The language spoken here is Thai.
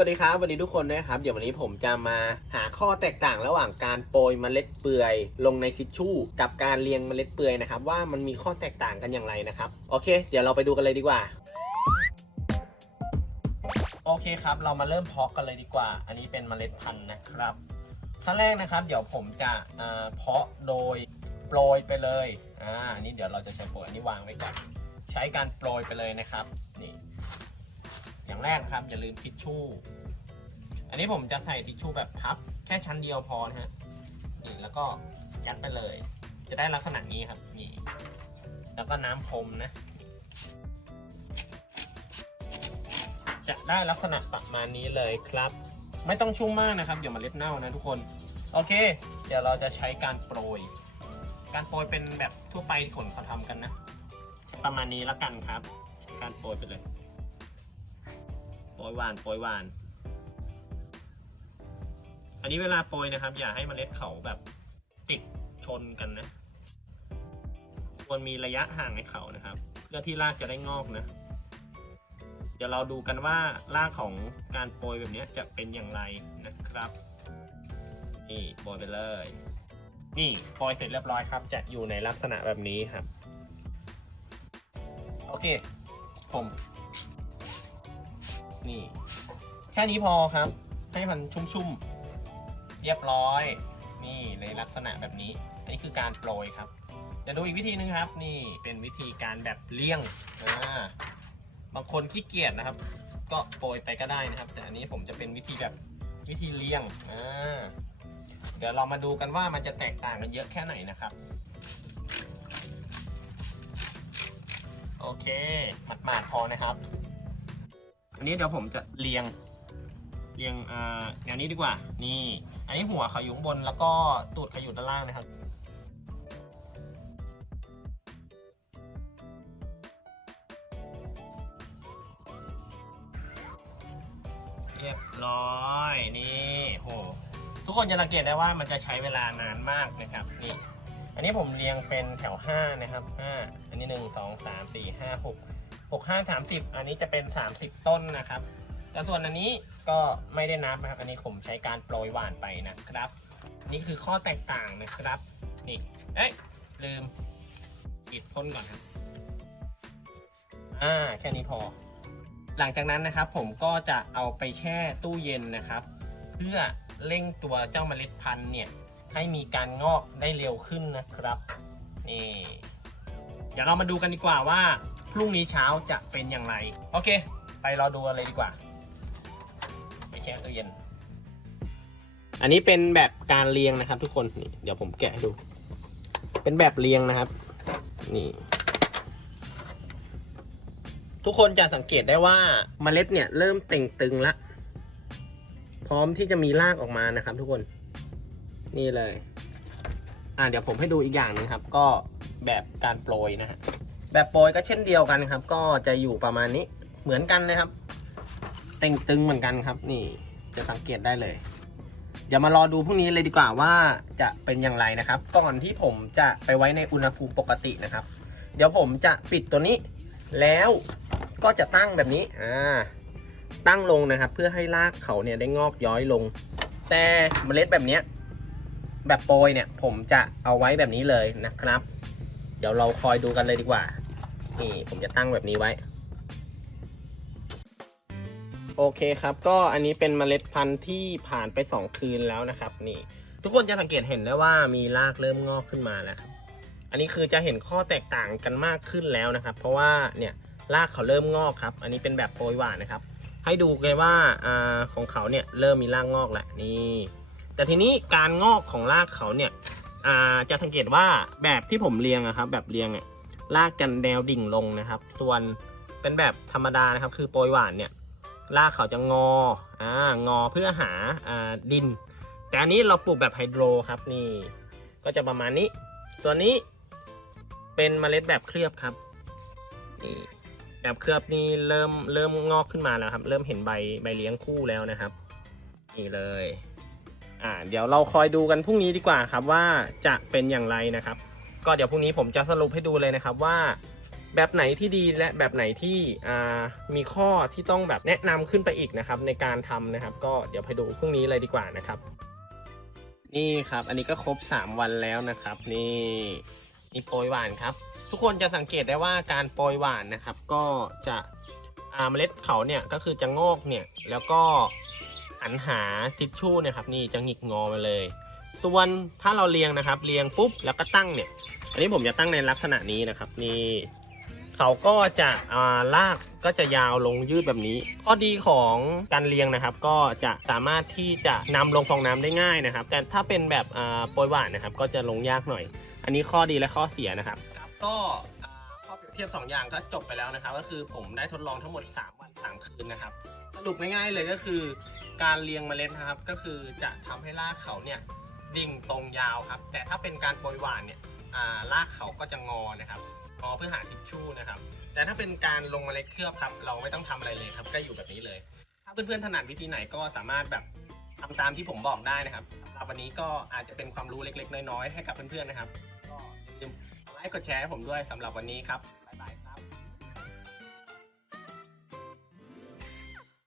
สวัสดีครับวันนี้ทุกคนนะครับเดี๋ยววันนี้ผมจะมาหาข้อแตกต่างระหว่างการโปรยเมล็ดเปื่อยลงในทิชชู่ กับการเรียงเมล็ดเปื่อยนะครับ ว่ามันมีข้อแตกต่างกันอย่างไรนะครับโอเค เดี๋ยวเราไปดูกันเลยดีกว่า โอเคครับ เรามาเริ่มเพาะกันเลยดีกว่า อันนี้เป็นเมล็ดพันธุ์นะครับขั้นแรกนะครับ เดี๋ยวผมจะเพาะโดยโปรยไปเลยอ่าอันนี้เดี๋ยวเราจะใช้โปรยอันนี้วางไว้ก่อนใช้การโปรยไปเลยนะครับนี่ อย่างแรกนะครับ อย่าลืมทิชชู่ อันนี้ผมจะใส่ทิชชู่แบบพับ แค่ชั้นเดียวพอนะฮะนี่แล้วก็ยัดไปเลย จะได้ลักษณะนี้ครับนี่แล้วก็น้ำพรมนะ จะได้ลักษณะประมาณนี้เลยครับ ไม่ต้องชุ่มมากนะครับอย่ามาเล็ดเน่านะทุกคน โอเค เดี๋ยวเราจะใช้การโปรย การโปรยเป็นแบบทั่วไปที่คนเขาทำกันนะ ประมาณนี้และกันครับ การโปรยไปเลย ยหวานโปรยหวาน อันนี้เวลาโปรยนะครับ อย่าให้เมล็ดเขาแบบติดชนกันนะ ควรมีระยะห่างในเขานะครับ เพื่อที่รากจะได้งอกนะ เดี๋ยวเราดูกันว่ารากของการโปรยแบบนี้จะเป็นอย่างไรนะครับ นี่โปรยไปเลย นี่โปรยเสร็จเรียบร้อยครับ จะอยู่ในลักษณะแบบนี้ครับ โอเค ผม นี่ แค่นี้พอครับ ให้มันชุ่มๆ เรียบร้อย นี่ในลักษณะแบบนี้ อันนี้คือการโปรยครับจะดูอีกวิธีนึงครับ นี่เป็นวิธีการแบบเลี่ยงอ่าบางคนขี้เกียจนะครับ ก็โปรยไปก็ได้นะครับ แต่อันนี้ผมจะเป็นวิธีแบบวิธีเลี่ยงอ่าเดี๋ยวเรามาดูกันว่ามันจะแตกต่างกันเยอะแค่ไหนนะครับ โอเคหมาดๆพอนะครับ อันนี้เดี๋ยวผมจะเรียงเรียงอ่าแนวนี้ดีกว่า นี่ อันนี้หัวเขาอยู่ข้างบนแล้วก็ตูดเขาอยู่ด้านล่างนะครับ เรียบร้อย นี่โหทุกคนจะสังเกตได้ว่ามันจะใช้เวลานานมากนะครับ นี่ อันนี้ผมเรียงเป็นแถว 5 นะครับ 5 อันนี้ 1 2 3 4 5 6 6 5 30 อันนี้จะเป็น 30 ต้นนะครับ แต่ส่วนอันนี้ก็ไม่ได้นับนะครับ อันนี้ผมใช้การโปรยหวานไปนะครับ นี่คือข้อแตกต่างนะครับ นี่ เอ้ย ลืมปิดพ่นก่อนครับ อ่า แค่นี้พอ หลังจากนั้นนะครับ ผมก็จะเอาไปแช่ตู้เย็นนะครับ เพื่อเร่งตัวเจ้าเมล็ดพันธุ์เนี่ย ให้มีการงอกได้เร็วขึ้นนะครับ นี่ เดี๋ยวเรามาดูกันดีกว่าว่า พรุ่งนี้เช้าจะเป็นอย่างไร โอเค ไปรอดูกันเลยดีกว่า ไปแช่ตู้เย็น อันนี้เป็นแบบการเรียงนะครับ ทุกคนนี่เดี๋ยวผมแกะให้ดู เป็นแบบเรียงนะครับ นี่ ทุกคนจะสังเกตได้ว่าเมล็ดเนี่ยเริ่มเต่งตึงละพร้อมที่จะมีรากออกมานะครับ ทุกคนนี่เลย อ่าเดี๋ยวผมให้ดูอีกอย่างหนึงครับ ก็แบบการโปรยนะฮะ แบบโปรยก็เช่นเดียวกันครับ ก็จะอยู่ประมาณนี้เหมือนกันนะครับ เต่งตึงเหมือนกันครับ นี่จะสังเกตได้เลยเดี๋ยวมารอดูพรุ่งนี้เลยดีกว่าว่าจะเป็นอย่างไรนะครับ ก่อนที่ผมจะไปไว้ในอุณหภูมิปกตินะครับ เดี๋ยวผมจะปิดตัวนี้ แล้วก็จะตั้งแบบนี้อ่าตั้งลงนะครับ เพื่อให้รากเขาเนี่ยได้งอกย้อยลง แต่เมล็ดแบบเนี้ยแบบโปรยเนี่ยผมจะเอาไว้แบบนี้เลยนะครับ เดี๋ยวเราคอยดูกันเลยดีกว่า นี่ผมจะตั้งแบบนี้ไว้ โอเคครับ ก็อันนี้เป็นเมล็ดพันธุ์ที่ผ่านไป 2 คืนแล้วนะครับ นี่ ทุกคนจะสังเกตเห็นได้ว่ามีรากเริ่มงอกขึ้นมาแล้วครับ อันนี้คือจะเห็นข้อแตกต่างกันมากขึ้นแล้วนะครับ เพราะว่าเนี่ยรากเขาเริ่มงอกครับ อันนี้เป็นแบบโปรยหวานนะครับ ให้ดูเลยว่าอของเขาเนี่ยเริ่มมีรากงอกแล้วนี่ แต่ทีนี้การงอกของรากเขาเนี่ย อ่าจะสังเกตว่าแบบที่ผมเรียงนะครับ แบบเรียงเนี่ยรากจะแนวดิ่งลงนะครับ ส่วนเป็นแบบธรรมดานะครับ คือโปรยหวานเนี่ยรากเขาจะงออ่างอเพื่อหาอ่าดิน แต่อันนี้เราปลูกแบบไฮโดรครับนี่ ก็จะประมาณนี้ตัวนี้เป็นเมล็ดแบบเคลือบครับนี่แบบเคลือบนี่เริ่มเริ่มงอกขึ้นมาแล้วครับ เริ่มเห็นใบใบเลี้ยงคู่แล้วนะครับ นี่เลย อ่าเดี๋ยวเราคอยดูกันพรุ่งนี้ดีกว่าครับว่าจะเป็นอย่างไรนะครับ ก็เดี๋ยวพรุ่งนี้ผมจะสรุปให้ดูเลยนะครับว่า แบบไหนที่ดีและแบบไหนที่อ่ามีข้อที่ต้องแบบแนะนำขึ้นไปอีกนะครับ ในการทำนะครับ ก็เดี๋ยวไปดูพรุ่งนี้เลยดีกว่านะครับ นี่ครับ อันนี้ก็ครบ 3 วันแล้วนะครับ นี่นี่โปรยหวานครับ ทุกคนจะสังเกตได้ว่าการโปรยหวานนะครับ ก็จะอ่าเมล็ดเขาเนี่ยก็คือจะงอกเนี่ยแล้วก็ หันหาทิชชู่เนะครับนี่จะหงิกงอมาเลย ส่วนถ้าเราเรียงนะครับเรียงปุ๊บแล้วก็ตั้งเนี่ย อันนี้ผมจะตั้งในลักษณะนี้นะครับ นี่เขาก็จะอ่าลากก็จะยาวลงยืดแบบนี้ ข้อดีของการเรียงนะครับ ก็จะสามารถที่จะนำลงฟองน้ำได้ง่ายนะครับ แต่ถ้าเป็นแบบอ่าโปรยหวานนะครับ ก็จะลงยากหน่อย อันนี้ข้อดีและข้อเสียนะครับครับก็อ่าข้อเปรียบเทียบ2อย่างก็จบไปแล้วนะครับ ก็คือผมได้ทดลองทั้งหมด 3 วัน3คืนนะครับ สรุปง่ายๆเลยก็คือ การเรียงเมล็ดนะครับ ก็คือจะทำให้รากเขาเนี่ยดิ่งตรงยาวครับ แต่ถ้าเป็นการโปรยหวานเนี่ยอ่ารากเขาก็จะงอนะครับงอเพื่อหาทิชชู่นะครับ แต่ถ้าเป็นการลงเมล็ดเคลือบครับ เราไม่ต้องทำอะไรเลยครับ ก็อยู่แบบนี้เลย ถ้าเพื่อนๆถนัดวิธีไหนก็สามารถแบบทำตามที่ผมบอกได้นะครับสำหรับวันนี้ก็อาจจะเป็นความรู้เล็กๆ น้อยๆให้กับเพื่อนๆนะครับ ก็อย่าลืมไลค์กดแชร์ให้ผมด้วยสำหรับวันนี้ครับ